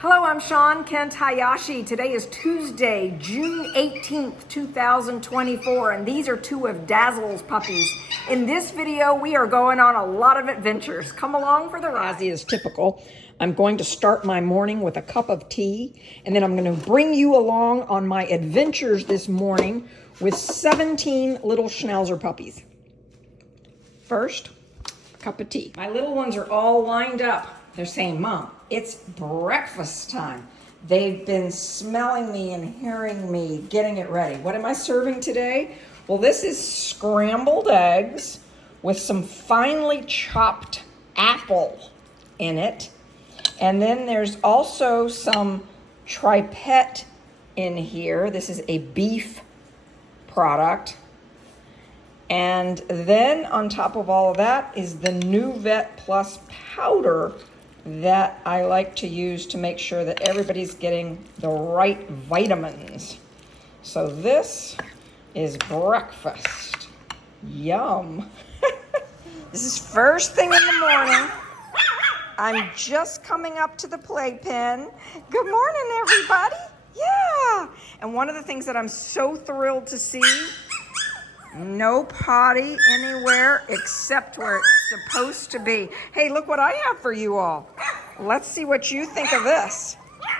Hello, I'm Sean Kent Hayashi. Today is Tuesday, June 18th, 2024, and these are two of Dazzle's puppies. In this video, we are going on a lot of adventures. Come along for the ride. As is typical, I'm going to start my morning with a cup of tea, and then I'm going to bring you along on my adventures this morning with 17 little Schnauzer puppies. First, cup of tea. My little ones are all lined up. They're saying, Mom, it's breakfast time. They've been smelling me and hearing me, getting it ready. What am I serving today? Well, this is scrambled eggs with some finely chopped apple in it. And then there's also some tripet in here. This is a beef product. And then on top of all of that is the New Vet Plus powder that I like to use to make sure that everybody's getting the right vitamins. So this is breakfast. Yum. This is first thing in the morning. I'm just coming up to the playpen. Good morning, everybody. Yeah. And one of the things that I'm so thrilled to see, no potty anywhere except where it's supposed to be. Hey, look what I have for you all. Let's see what you think of this.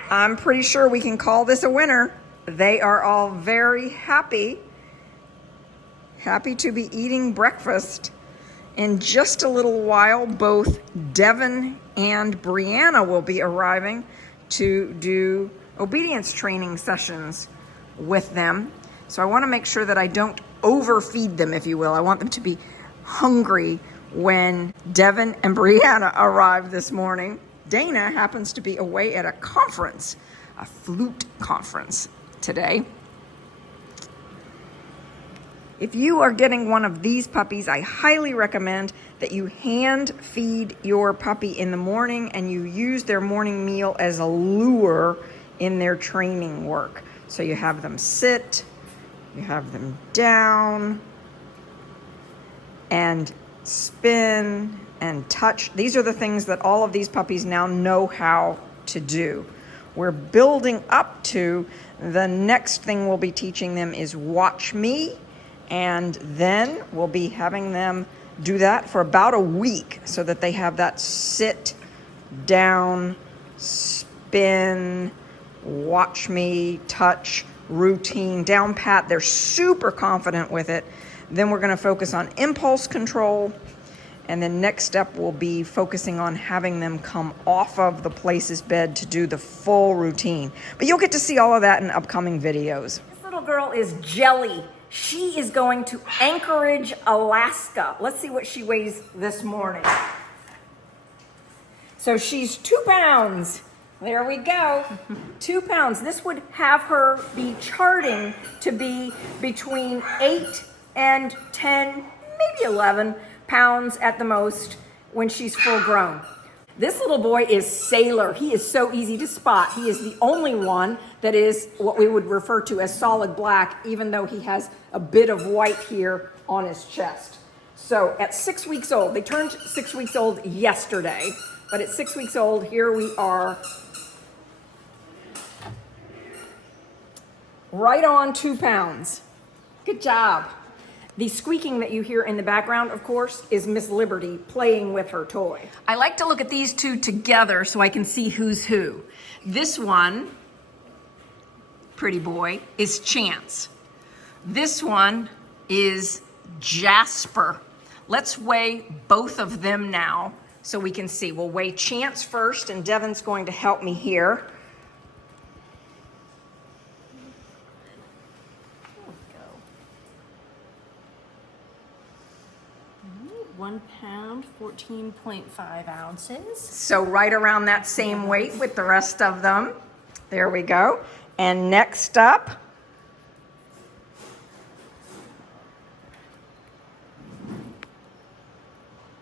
I'm pretty sure we can call this a winner. They are all very happy to be eating breakfast. In just a little while, both Devin and Brianna will be arriving to do obedience training sessions with them. So I want to make sure that I don't overfeed them, if you will. I want them to be hungry when Devin and Brianna arrive this morning. Dana happens to be away at a conference, a flute conference today. If you are getting one of these puppies, I highly recommend that you hand feed your puppy in the morning and you use their morning meal as a lure in their training work. So you have them sit, you have them down and spin and touch. These are the things that all of these puppies now know how to do. We're building up to the next thing we'll be teaching them is watch me, and then we'll be having them do that for about a week so that they have that sit, down, spin, watch me, touch routine down pat. They're super confident with it. Then we're going to focus on impulse control, and then next step will be focusing on having them come off of the Places bed to do the full routine. But you'll get to see all of that in upcoming videos. This little girl is Jelly. She is going to Anchorage, Alaska. Let's see what she weighs this morning. So she's 2 pounds. There we go, 2 pounds. This would have her be charting to be between 8 and 10, maybe 11 pounds at the most when she's full grown. This little boy is Sailor. He is so easy to spot. He is the only one that is what we would refer to as solid black, even though he has a bit of white here on his chest. So at 6 weeks old, they turned 6 weeks old yesterday, but at 6 weeks old, here we are, right on 2 pounds. Good job. The squeaking that you hear in the background, of course, is Miss Liberty playing with her toy. I like to look at these two together so I can see who's who. This one, pretty boy, is Chance. This one is Jasper. Let's weigh both of them now so we can see. We'll weigh Chance first, and Devin's going to help me here. 1 pound, 14.5 ounces. So right around that same weight with the rest of them. There we go. And next up,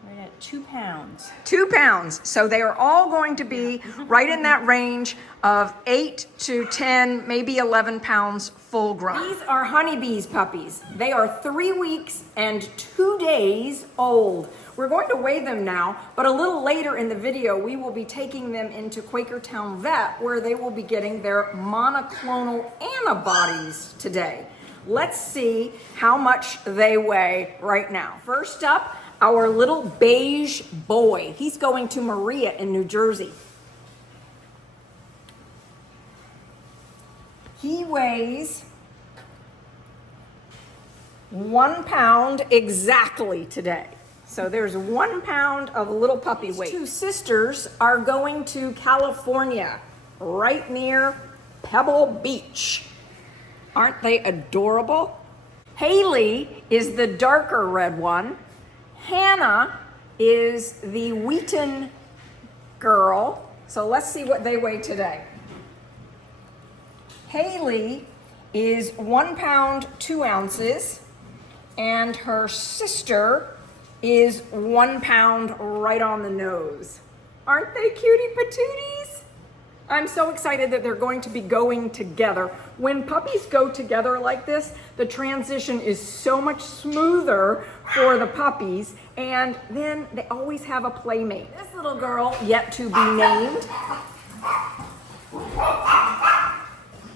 Right at 2 pounds. 2 pounds. So they are all going to be right in that range of 8 to 10, maybe 11 pounds full grown. These are honeybees puppies. They are 3 weeks and 2 days old. We're going to weigh them now, but a little later in the video, we will be taking them into Quakertown Vet, where they will be getting their monoclonal antibodies today. Let's see how much they weigh right now. First up, our little beige boy. He's going to Maria in New Jersey. He weighs 1 pound exactly today. So there's 1 pound of little puppy weight. These 2 sisters are going to California, right near Pebble Beach. Aren't they adorable? Haley is the darker red one. Hannah is the Wheaton girl. So let's see what they weigh today. Haley is 1 pound, 2 ounces, and her sister is 1 pound right on the nose. Aren't they cutie patooties? I'm so excited that they're going to be going together. When puppies go together like this, the transition is so much smoother for the puppies, and then they always have a playmate. This little girl, yet to be named,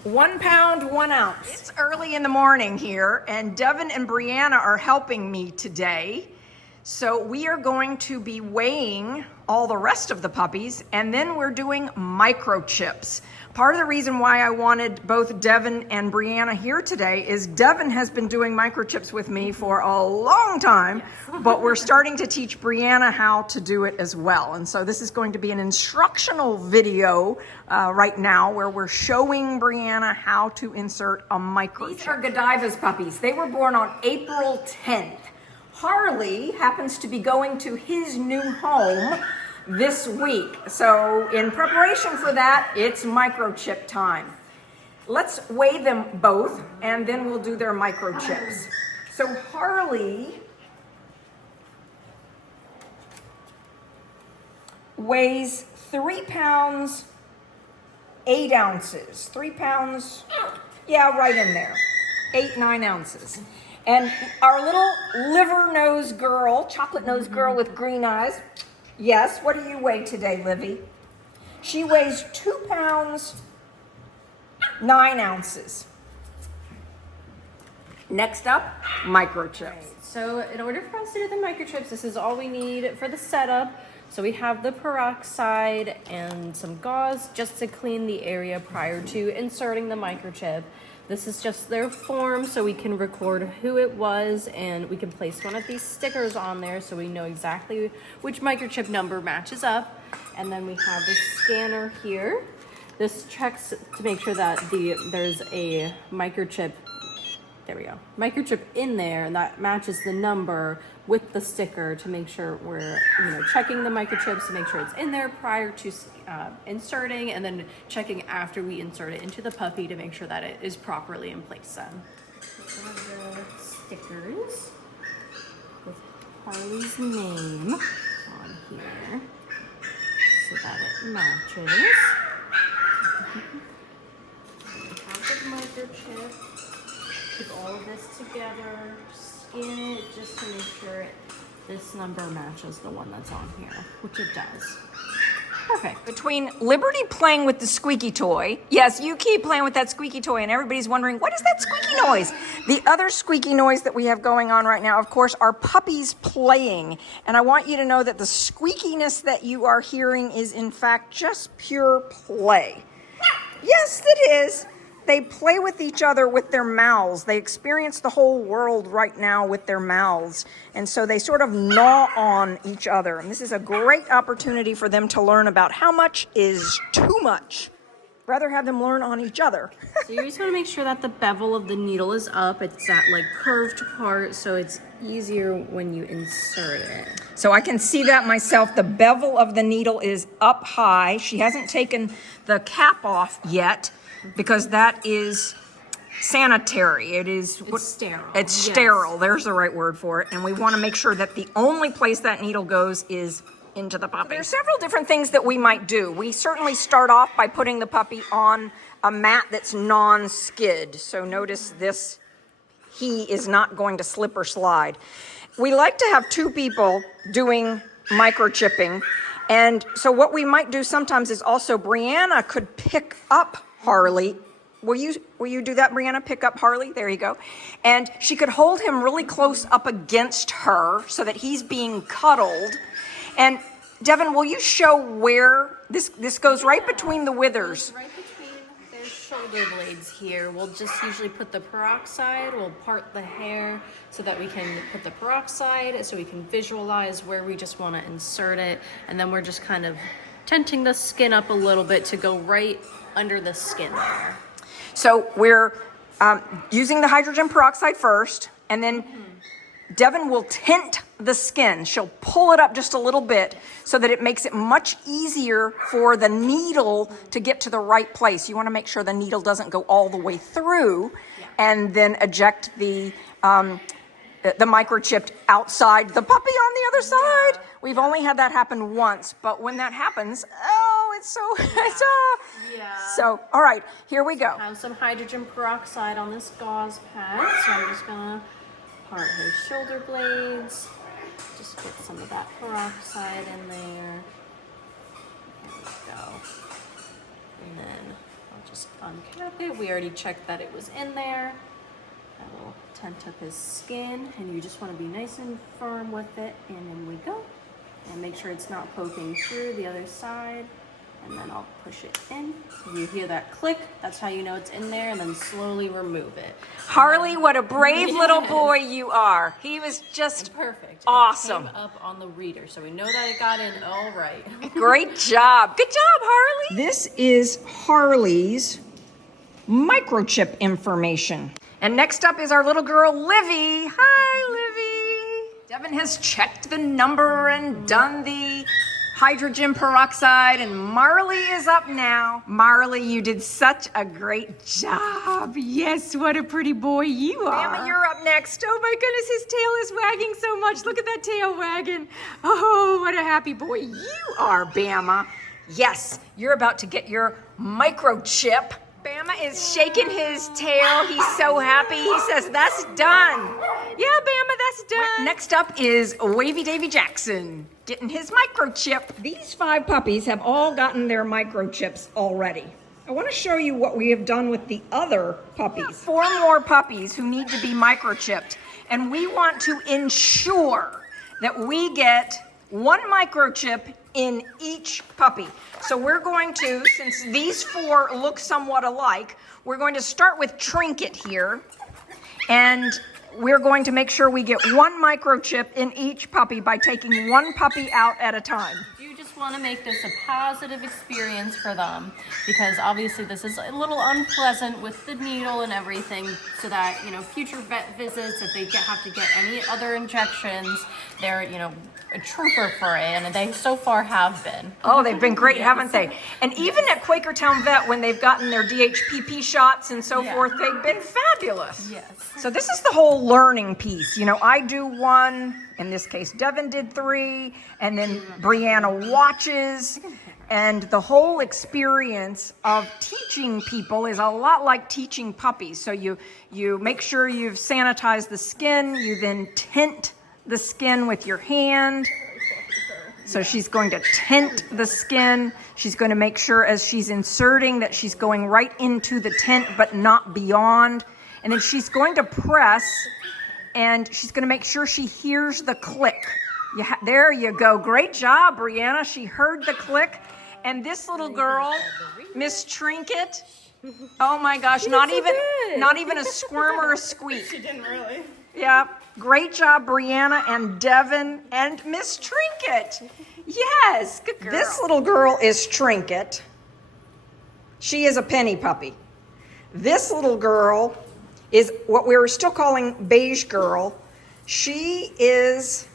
1 pound, 1 ounce. It's early in the morning here, and Devin and Brianna are helping me today. So we are going to be weighing all the rest of the puppies, and then we're doing microchips. Part of the reason why I wanted both Devin and Brianna here today is Devin has been doing microchips with me for a long time, but we're starting to teach Brianna how to do it as well. And so this is going to be an instructional video right now where we're showing Brianna how to insert a microchip. These are Godiva's puppies. They were born on April 10th. Harley happens to be going to his new home this week. So in preparation for that, it's microchip time. Let's weigh them both and then we'll do their microchips. So Harley weighs 3 pounds, 8 ounces. 3 pounds, yeah, right in there. 8, 9 ounces. And our little liver-nosed girl, chocolate-nosed girl with green eyes, yes, what do you weigh today, Livy? She weighs 2 pounds, 9 ounces. Next up, microchips. So in order for us to do the microchips, this is all we need for the setup. So we have the peroxide and some gauze just to clean the area prior to inserting the microchip. This is just their form so we can record who it was, and we can place one of these stickers on there so we know exactly which microchip number matches up. And then we have this scanner here. This checks to make sure that there's a microchip, there we go, microchip in there, and that matches the number with the sticker to make sure we're checking the microchips to make sure it's in there prior to inserting, and then checking after we insert it into the puppy to make sure that it is properly in place then. We have the stickers with Harley's name on here so that it matches. We have the microchip. Keep all of this together, scan it just to make sure this number matches the one that's on here, which it does. Perfect. Between Liberty playing with the squeaky toy, yes, you keep playing with that squeaky toy, and everybody's wondering, what is that squeaky noise? The other squeaky noise that we have going on right now, of course, are puppies playing. And I want you to know that the squeakiness that you are hearing is, in fact, just pure play. Yes, it is. They play with each other with their mouths. They experience the whole world right now with their mouths. And so they sort of gnaw on each other. And this is a great opportunity for them to learn about how much is too much. Rather have them learn on each other. So you just want to make sure that the bevel of the needle is up. It's that curved part, so it's easier when you insert it. So I can see that myself. The bevel of the needle is up high. She hasn't taken the cap off yet, because that is sanitary. It is sterile. It's Yes. sterile. There's the right word for it. And we want to make sure that the only place that needle goes is into the puppy. There are several different things that we might do. We certainly start off by putting the puppy on a mat that's non-skid. So notice this, he is not going to slip or slide. We like to have two people doing microchipping. And so what we might do sometimes is also Brianna could pick up Harley. Will you do that, Brianna? Pick up Harley? There you go. And she could hold him really close up against her so that he's being cuddled. And Devin, will you show where this goes right between the withers? Right between their shoulder blades here. We'll just usually put the peroxide, we'll part the hair so that we can put the peroxide, so we can visualize where we just want to insert it. And then we're just kind of tenting the skin up a little bit to go right under the skin there. So we're using the hydrogen peroxide first, and then Devin will tint the skin. She'll pull it up just a little bit so that it makes it much easier for the needle to get to the right place. You want to make sure the needle doesn't go all the way through, and then eject the microchip outside the puppy on the other side. We've only had that happen once, but when that happens, it's so, all right, here we go. I have some hydrogen peroxide on this gauze pad, so I'm just gonna part his shoulder blades. Just get some of that peroxide in there. There we go. And then I'll just uncap it. We already checked that it was in there. That will tent up his skin, and you just want to be nice and firm with it. And in we go. And make sure it's not poking through the other side. And then I'll push it in. You hear that click, that's how you know it's in there, and then slowly remove it. Harley, what a brave little boy you are. He was just perfect. Awesome. It came up on the reader, so we know that it got in all right. Great job. Good job, Harley. This is Harley's microchip information. And next up is our little girl, Livy. Hi, Livy. Devin has checked the number and done the hydrogen peroxide, and Marley is up now. Marley, you did such a great job. Yes, what a pretty boy you are. Bama, you're up next. Oh my goodness, his tail is wagging so much. Look at that tail wagging. Oh, what a happy boy you are, Bama. Yes, you're about to get your microchip. Bama is shaking his tail. He's so happy. He says, that's done. Yeah, Bama, that's done. Next up is Wavy Davy Jackson getting his microchip. These 5 puppies have all gotten their microchips already. I want to show you what we have done with the other puppies. 4 more puppies who need to be microchipped. And we want to ensure that we get 1 microchip in each puppy. So we're going to, since these 4 look somewhat alike, we're going to start with Trinket here. And we're going to make sure we get 1 microchip in each puppy by taking 1 puppy out at a time. You just want to make this a positive experience for them, because obviously this is a little unpleasant with the needle and everything, so that, future vet visits, if they have to get any other injections, they're, a trooper for it, and they so far have been. Oh, they've been great, haven't they? And even at Quakertown Vet, when they've gotten their DHPP shots and so forth, they've been fabulous. Yes. So this is the whole learning piece. I do 1, in this case, Devin did 3, and then Brianna watches. And the whole experience of teaching people is a lot like teaching puppies. So you make sure you've sanitized the skin, you then tint the skin with your hand. So she's going to tint the skin. She's going to make sure as she's inserting that she's going right into the tint but not beyond. And then she's going to press, and she's going to make sure she hears the click. There you go. Great job, Brianna. She heard the click. And this little girl, Miss Trinket, oh my gosh, not even a squirm or a squeak. She didn't really. Yeah, great job, Brianna and Devin and Miss Trinket. Yes, good girl. This little girl is Trinket. She is a penny puppy. This little girl is what we were still calling Beige Girl. She is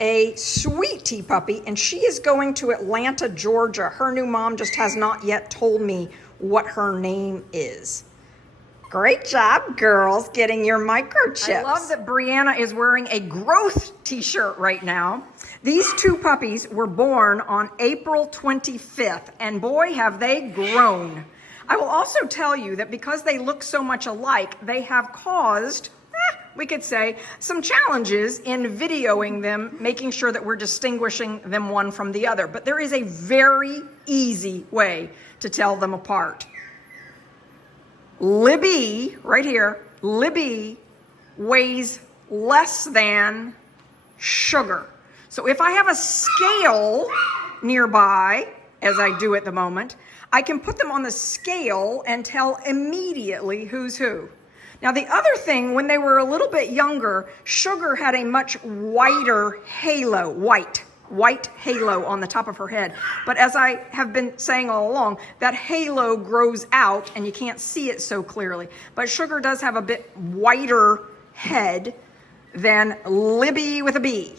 a sweet tea puppy, and she is going to Atlanta, Georgia. Her new mom just has not yet told me what her name is. Great job, girls, getting your microchips. I love that Brianna is wearing a growth t-shirt right now. These two puppies were born on April 25th, and boy, have they grown. I will also tell you that because they look so much alike, they have caused, we could say, some challenges in videoing them, making sure that we're distinguishing them one from the other. But there is a very easy way to tell them apart. Libby, right here, Libby weighs less than Sugar. So if I have a scale nearby, as I do at the moment, I can put them on the scale and tell immediately who's who. Now the other thing, when they were a little bit younger, Sugar had a much whiter halo, white halo on the top of her head. But as I have been saying all along, that halo grows out and you can't see it so clearly. But Sugar does have a bit whiter head than Libby with a B.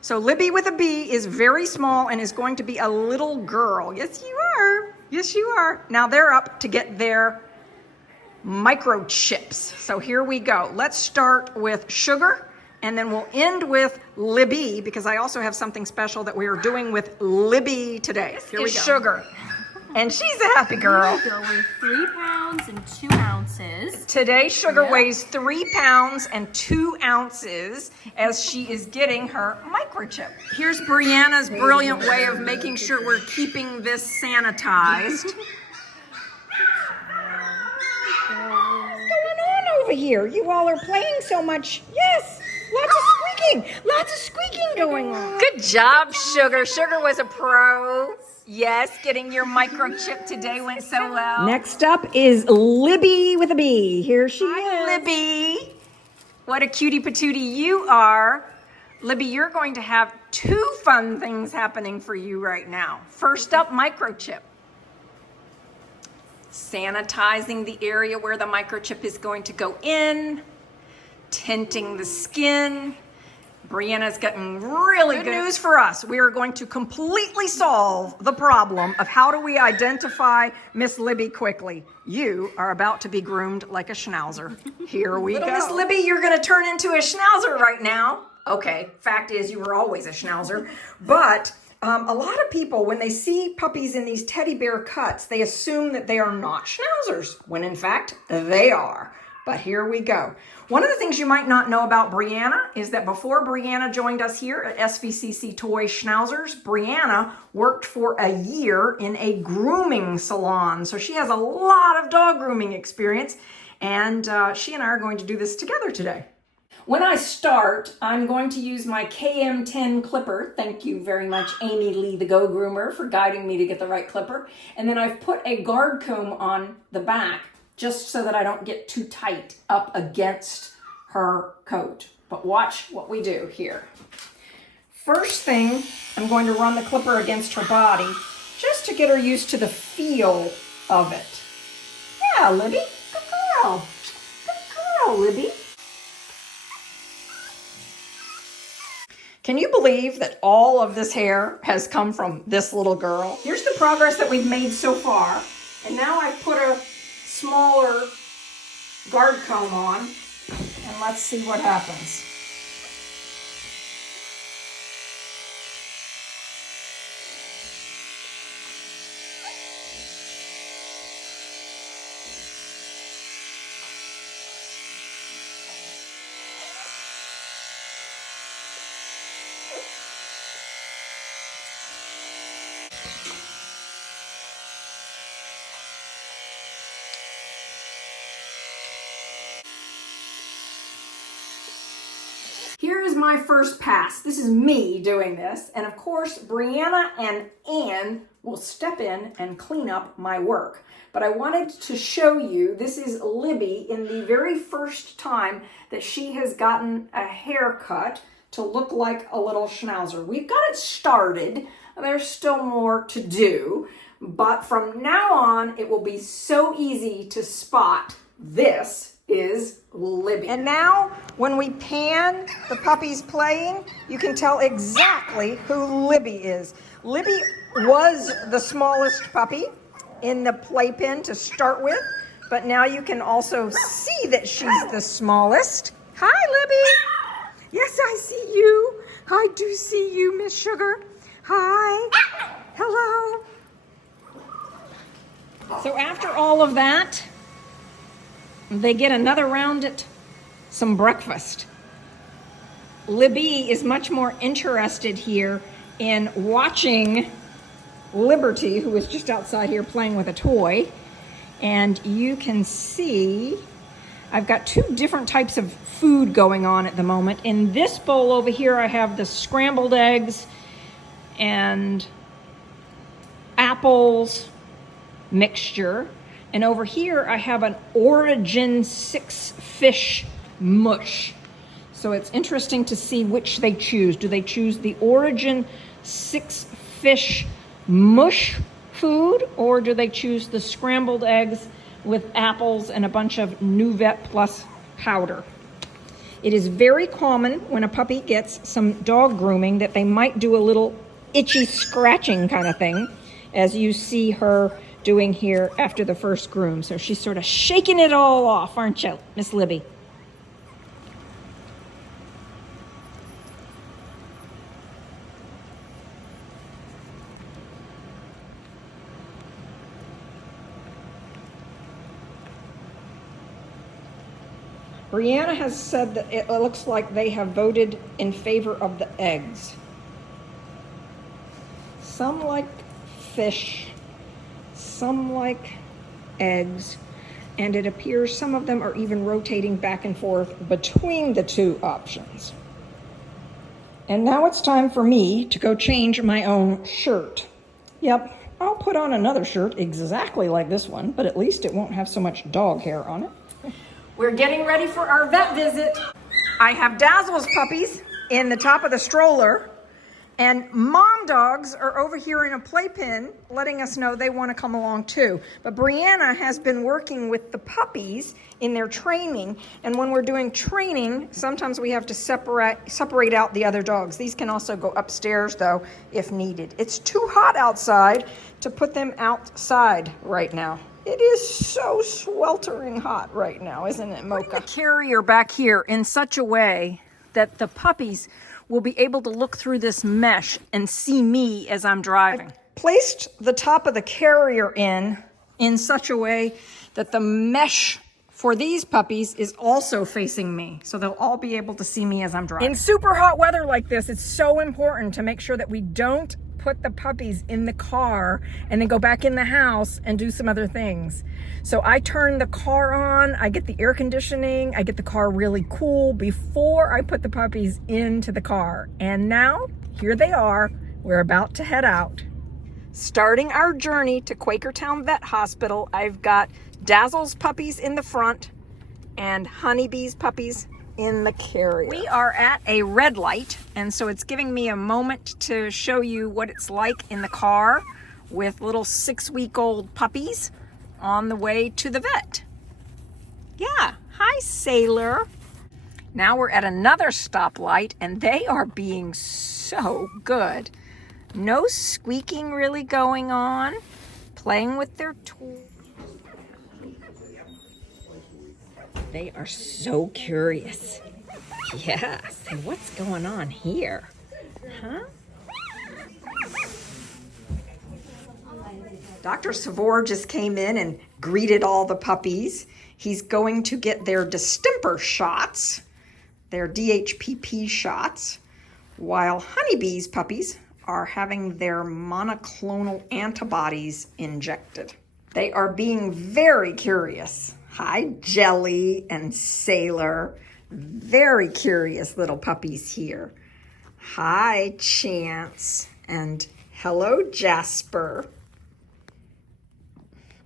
So Libby with a B is very small and is going to be a little girl. Yes, you are. Yes, you are. Now they're up to get their microchips. So here we go. Let's start with Sugar. And then we'll end with Libby, because I also have something special that we are doing with Libby today. Here we go. Sugar. And she's a happy girl. So we're 3 pounds and 2 ounces. Today, Sugar weighs 3 pounds and 2 ounces as she is getting her microchip. Here's Brianna's brilliant way of making sure we're keeping this sanitized. What's going on over here? You all are playing so much. Yes. Lots of squeaking going on. Good job, Sugar. Sugar was a pro. Yes, getting your microchip today went so well. Next up is Libby with a B. Here she is. Libby. What a cutie patootie you are. Libby, you're going to have 2 fun things happening for you right now. First up, microchip. Sanitizing the area where the microchip is going to go in. Tinting the skin. Brianna's getting really good news for us. We are going to completely solve the problem of how do we identify Miss Libby quickly. You are about to be groomed like a Schnauzer. Here we go. Miss Libby, you're going to turn into a Schnauzer right now. Okay, fact is you were always a Schnauzer. But a lot of people, when they see puppies in these teddy bear cuts, they assume that they are not Schnauzers, when in fact they are. But here we go. One of the things you might not know about Brianna is that before Brianna joined us here at SVCC Toy Schnauzers, Brianna worked for a year in a grooming salon. So she has a lot of dog grooming experience, and she and I are going to do this together today. When I start, I'm going to use my KM10 clipper. Thank you very much, Amy Leigh, the Go Groomer, for guiding me to get the right clipper. And then I've put a guard comb on the back, just so that I don't get too tight up against her coat. But watch what we do here. First thing, I'm going to run the clipper against her body, just to get her used to the feel of it. Yeah, Libby, good girl. Good girl, Libby. Can you believe that all of this hair has come from this little girl? Here's the progress that we've made so far. And now I've put a smaller guard comb on, and let's see what happens. Here is my first pass. This is me doing this. And of course, Brianna and Anne will step in and clean up my work. But I wanted to show you, this is Libby in the very first time that she has gotten a haircut to look like a little Schnauzer. We've got it started. There's still more to do. But from now on, it will be so easy to spot this is Libby. And now, when we pan the puppies playing, you can tell exactly who Libby is. Libby was the smallest puppy in the playpen to start with, but now you can also see that she's the smallest. Hi, Libby. Yes, I see you. I do see you, Miss Sugar. Hi. Hello. So after all of that, they get another round at some breakfast. Libby is much more interested here in watching Liberty, who is just outside here playing with a toy. And you can see I've got two different types of food going on at the moment. In this bowl over here, I have the scrambled eggs and apples mixture. And over here, I have an Origin 6 fish mush. So it's interesting to see which they choose. Do they choose the Origin 6 fish mush food, or do they choose the scrambled eggs with apples and a bunch of Nuvet Plus powder? It is very common when a puppy gets some dog grooming that they might do a little itchy scratching kind of thing, as you see her doing here after the first groom. So she's sort of shaking it all off, aren't you, Miss Libby? Brianna has said that it looks like they have voted in favor of the eggs. Some like fish, some like eggs, and it appears some of them are even rotating back and forth between the two options. And now it's time for me to go change my own shirt. Yep, I'll put on another shirt exactly like this one, but at least it won't have so much dog hair on it. We're getting ready for our vet visit. I have Dazzle's puppies in the top of the stroller, and mom dogs are over here in a playpen letting us know they want to come along too. But Brianna has been working with the puppies in their training, and when we're doing training, sometimes we have to separate out the other dogs. These can also go upstairs though if needed. It's too hot outside to put them outside right now. It is so sweltering hot right now, isn't it, Mocha? Putting the carrier back here in such a way that the puppies will be able to look through this mesh and see me as I'm driving. I placed the top of the carrier in such a way that the mesh for these puppies is also facing me, so they'll all be able to see me as I'm driving. In super hot weather like this, it's so important to make sure that we don't put the puppies in the car and then go back in the house and do some other things. So I turn the car on, I get the air conditioning, I get the car really cool before I put the puppies into the car. And now, here they are. We're about to head out. Starting our journey to Quakertown Vet Hospital, I've got Dazzle's puppies in the front and Honeybee's puppies in the carrier. We are at a red light, and so it's giving me a moment to show you what it's like in the car with little 6-week-old puppies on the way to the vet. Yeah, hi Sailor. Now we're at another stoplight, and they are being so good. No squeaking really going on, playing with their toys. They are so curious. Yes, and what's going on here? Huh? Dr. Savor just came in and greeted all the puppies. He's going to get their distemper shots, their DHPP shots, while Honeybee's puppies are having their monoclonal antibodies injected. They are being very curious. Hi, Jelly and Sailor. Very curious little puppies here. Hi, Chance. And hello, Jasper.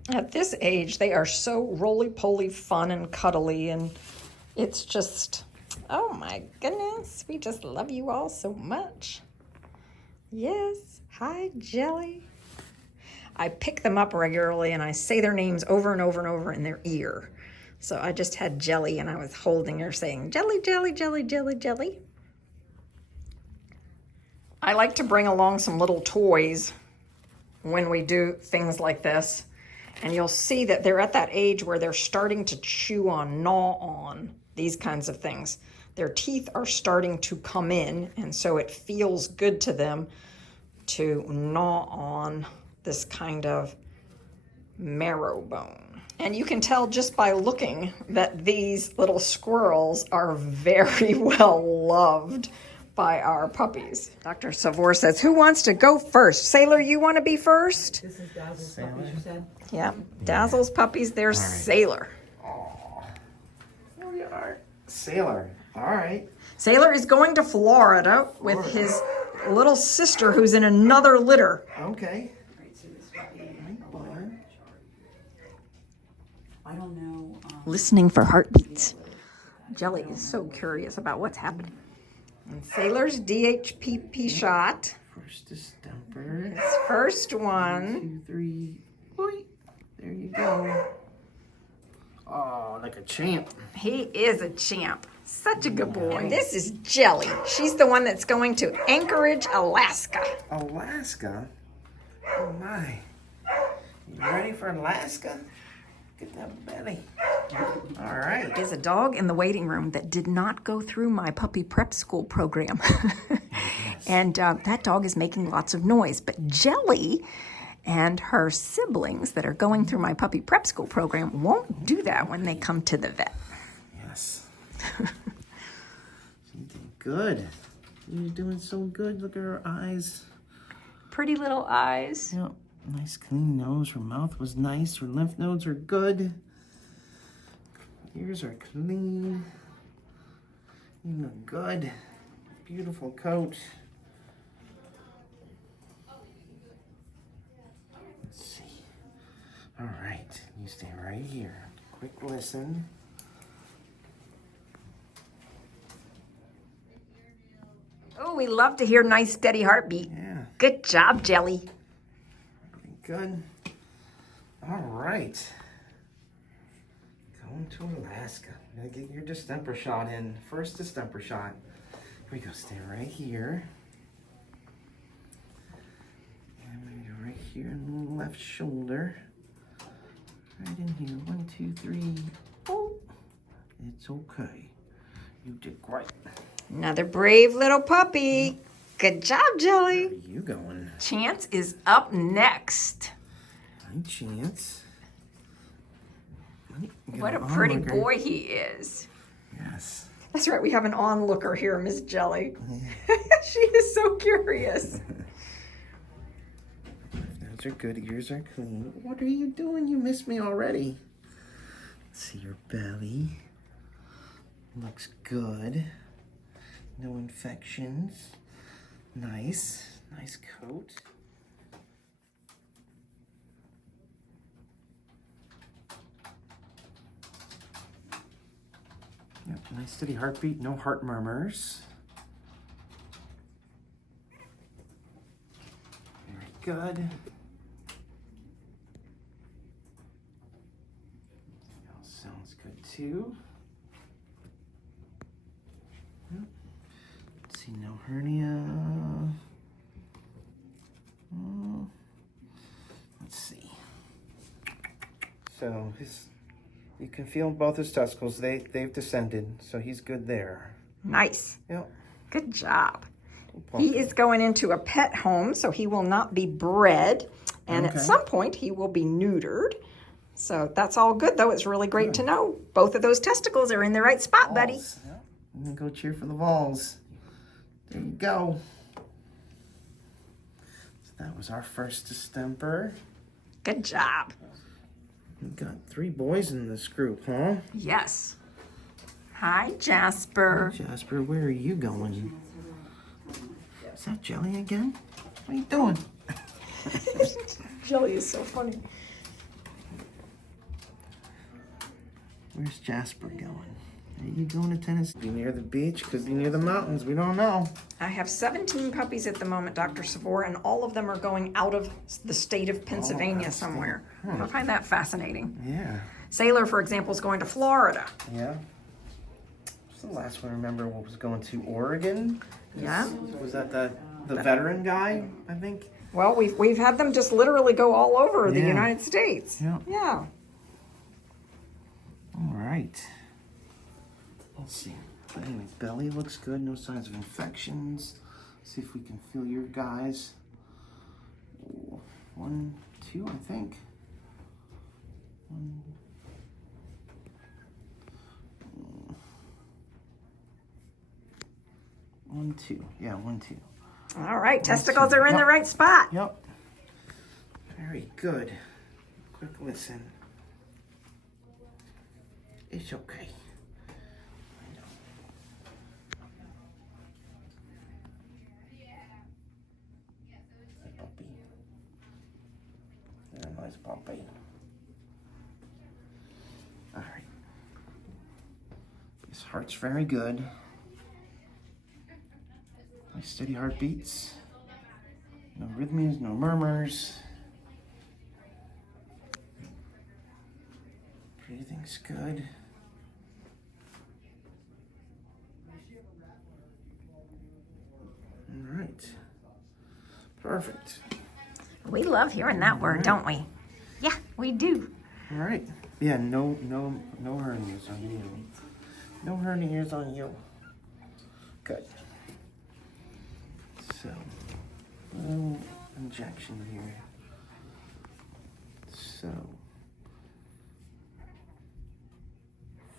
At this age, they are so roly-poly fun and cuddly, and it's just, oh my goodness, we just love you all so much. Yes, hi, Jelly. I pick them up regularly and I say their names over and over and over in their ear. So I just had Jelly and I was holding her saying, Jelly, Jelly, Jelly, Jelly, Jelly. I like to bring along some little toys when we do things like this. And you'll see that they're at that age where they're starting to chew on, gnaw on these kinds of things. Their teeth are starting to come in, and so it feels good to them to gnaw on this kind of marrow bone. And you can tell just by looking that these little squirrels are very well loved by our puppies. Dr. Savor says, who wants to go first? Sailor, you want to be first? This is Dazzle's puppies, you said? Yeah, Dazzle's puppies, there's Sailor. Oh, we are. Sailor. All right. Sailor is going to Florida with his little sister who's in another litter. Okay. I don't know. Listening for heartbeats. Jelly is so curious about what's happening. And Sailor's DHPP shot. First distemper. His first one. 2, 3. Boy. There you go. Oh, like a champ. He is a champ. Such a good boy. And this is Jelly. She's the one that's going to Anchorage, Alaska. Alaska? Oh my. You ready for Alaska? Get that belly. All right. There's a dog in the waiting room that did not go through my puppy prep school program. And that dog is making lots of noise. But Jelly and her siblings that are going through my puppy prep school program won't do that when they come to the vet. Yes. You did good. You're doing so good. Look at her eyes. Pretty little eyes. Yep. Nice clean nose. Her mouth was nice. Her lymph nodes are good. Ears are clean. You look good. Beautiful coat. Let's see. All right. You stay right here. Quick listen. Oh, we love to hear nice, steady heartbeat. Yeah. Good job, Jelly. Good. All right. Going to Alaska. You gotta get your distemper shot in. First distemper shot. Here we go. Stay right here. And we're gonna go right here in the left shoulder. Right in here. 1, 2, 3. Oh, it's okay. You did great. Another brave little puppy. Good job, Jelly. Where are you going? Chance is up next. Hi, Chance. What a pretty boy he is. Yes. That's right, we have an onlooker here, Miss Jelly. She is so curious. Those are good. Ears are clean. What are you doing? You missed me already. Let's see your belly. Looks good. No infections. Nice. Nice coat. Yep, nice steady heartbeat. No heart murmurs. Very good. All sounds good too. Yep. Let's see, no hernia. Let's see. So you can feel both his testicles. They've descended, so he's good there. Nice. Yep. Good job. He is going into a pet home, so he will not be bred. And at some point, he will be neutered. So that's all good, though. It's really great to know. Both of those testicles are in the right spot, buddy. Yep. And then go cheer for the Vols. There you go. So that was our first distemper. Good job. We've got 3 boys in this group, huh? Yes. Hi, Jasper. Jasper, where are you going? Is that Jelly again? What are you doing? Jelly is so funny. Where's Jasper going? Are you going to Tennessee? You near the beach? Because you're near the mountains. We don't know. I have 17 puppies at the moment, Dr. Savor, and all of them are going out of the state of Pennsylvania somewhere. I find that fascinating. Yeah. Sailor, for example, is going to Florida. Yeah. What's the last one I remember was going to Oregon? Yeah. Was that the veteran guy, I think? Well, we've had them just literally go all over the Yeah. United States. Yeah. Yeah. All right. Let's see. But anyway, belly looks good. No signs of infections. See if we can feel your guys. 1, 2, I think. 1, 2. Yeah, 1, 2. All right, testicles are in the right spot. Yep. Very good. Quick listen. It's okay. I know. Hey, puppy. You're a nice puppy. All right. His heart's very good. Nice steady heartbeats. No arrhythmias, no murmurs. Breathing's good. All right. Perfect. We love hearing that word, don't we? Yeah, we do. All right. Yeah, no hernias on you. No hernias on you. Good. So, little injection here. So,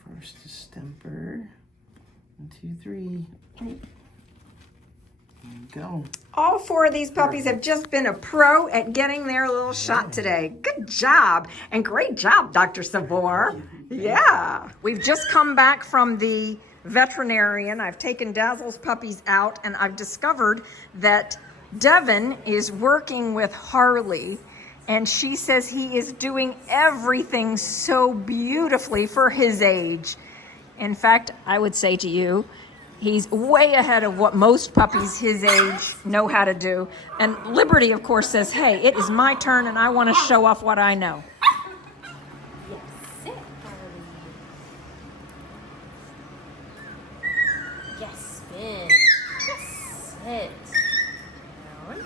first distemper. 1, 2, 3. There you go. All 4 of these puppies have just been a pro at getting their little shot today. Good job. And great job, Dr. Savor. Yeah. We've just come back from the veterinarian. I've taken Dazzle's puppies out, and I've discovered that Devin is working with Harley, and she says he is doing everything so beautifully for his age. In fact, I would say to you, he's way ahead of what most puppies his age know how to do. And Liberty, of course, says, hey, it is my turn and I want to show off what I know. Yes, sit, Harley. Yes, spin. Yes, sit. Down.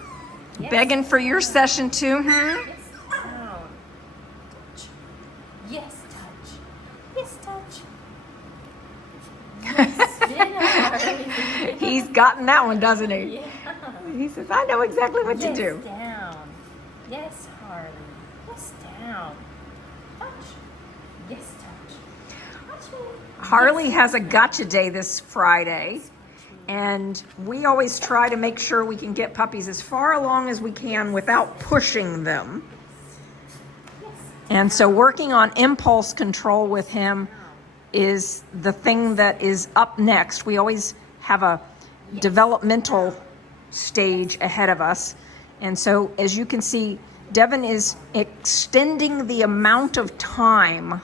Yes. Begging for your session too, hmm? Yes, down. Touch. Yes, touch. Yes, touch. Yes, spin, Harley. He's gotten that one, doesn't he? Yeah. He says, I know exactly what to do. Down. Yes, Harley. Yes, down. Touch. Yes, touch. Touch me. Harley has a gotcha day this Friday, and we always try to make sure we can get puppies as far along as we can without pushing them. And so working on impulse control with him is the thing that is up next. We always have a developmental stage ahead of us. And so as you can see, Devin is extending the amount of time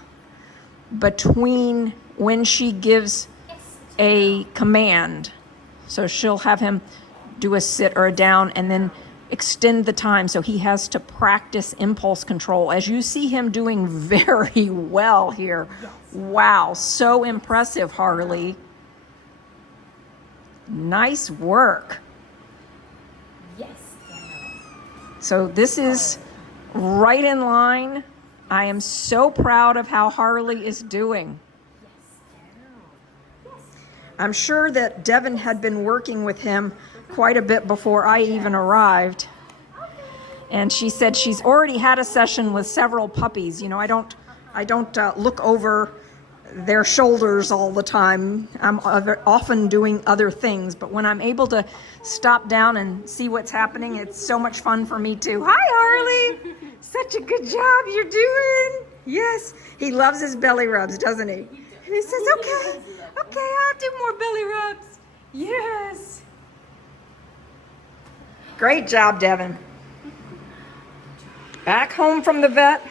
between when she gives a command. So she'll have him do a sit or a down and then extend the time. So he has to practice impulse control. As you see him doing very well here. Wow, so impressive, Harley. Nice work. Yes, So this is right in line. I am so proud of how Harley is doing. I'm sure that Devin had been working with him quite a bit before I even arrived. And she said she's already had a session with several puppies. You know, I don't look over their shoulders all the time. I'm often doing other things, but when I'm able to stop down and see what's happening, it's so much fun for me too. Hi, Harley. Such a good job you're doing. Yes, he loves his belly rubs, doesn't he? He says, okay, I'll do more belly rubs. Yes. Great job, Devin. Back home from the vet,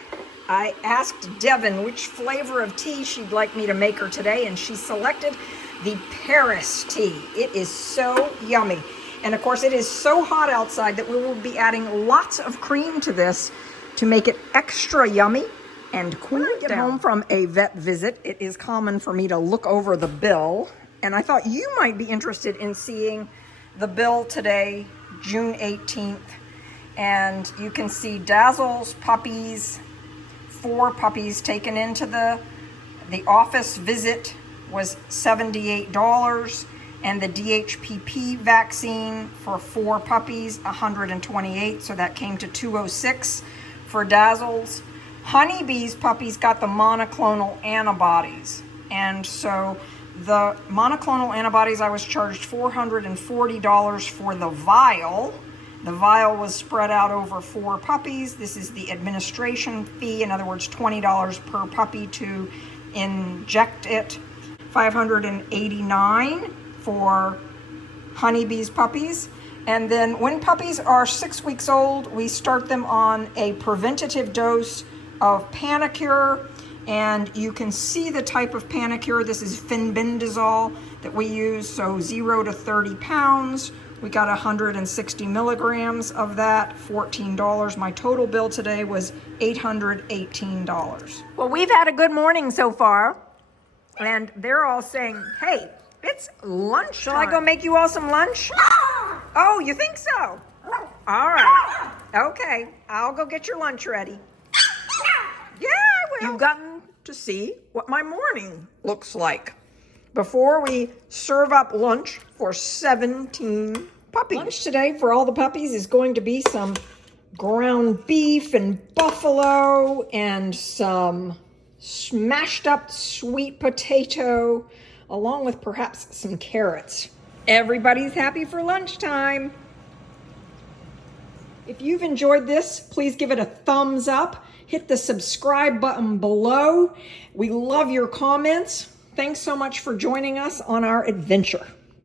I asked Devin which flavor of tea she'd like me to make her today, and she selected the Paris tea. It is so yummy. And of course, it is so hot outside that we will be adding lots of cream to this to make it extra yummy and cool it down. When I get home from a vet visit, it is common for me to look over the bill, and I thought you might be interested in seeing the bill today, June 18th. And you can see Dazzle's puppies, 4 puppies taken into the office visit was $78, and the DHPP vaccine for 4 puppies, $128, so that came to $206 for Dazzle's. Honeybee's puppies got the monoclonal antibodies, and so the monoclonal antibodies, I was charged $440 for the vial. The vial was spread out over 4 puppies. This is the administration fee, in other words, $20 per puppy to inject it. $589 for Honeybee's puppies. And then when puppies are 6 weeks old, we start them on a preventative dose of Panicure. And you can see the type of Panicure. This is fenbendazole that we use, so 0 to 30 pounds. We got 160 milligrams of that, $14. My total bill today was $818. Well, we've had a good morning so far, and they're all saying, hey, it's lunch. Shall I go make you all some lunch? Oh, you think so? All right. Okay, I'll go get your lunch ready. Yeah, I will. You've gotten to see what my morning looks like before we serve up lunch for 17 puppies. Lunch today for all the puppies is going to be some ground beef and buffalo and some smashed up sweet potato, along with perhaps some carrots. Everybody's happy for lunchtime. If you've enjoyed this, please give it a thumbs up. Hit the subscribe button below. We love your comments. Thanks so much for joining us on our adventure.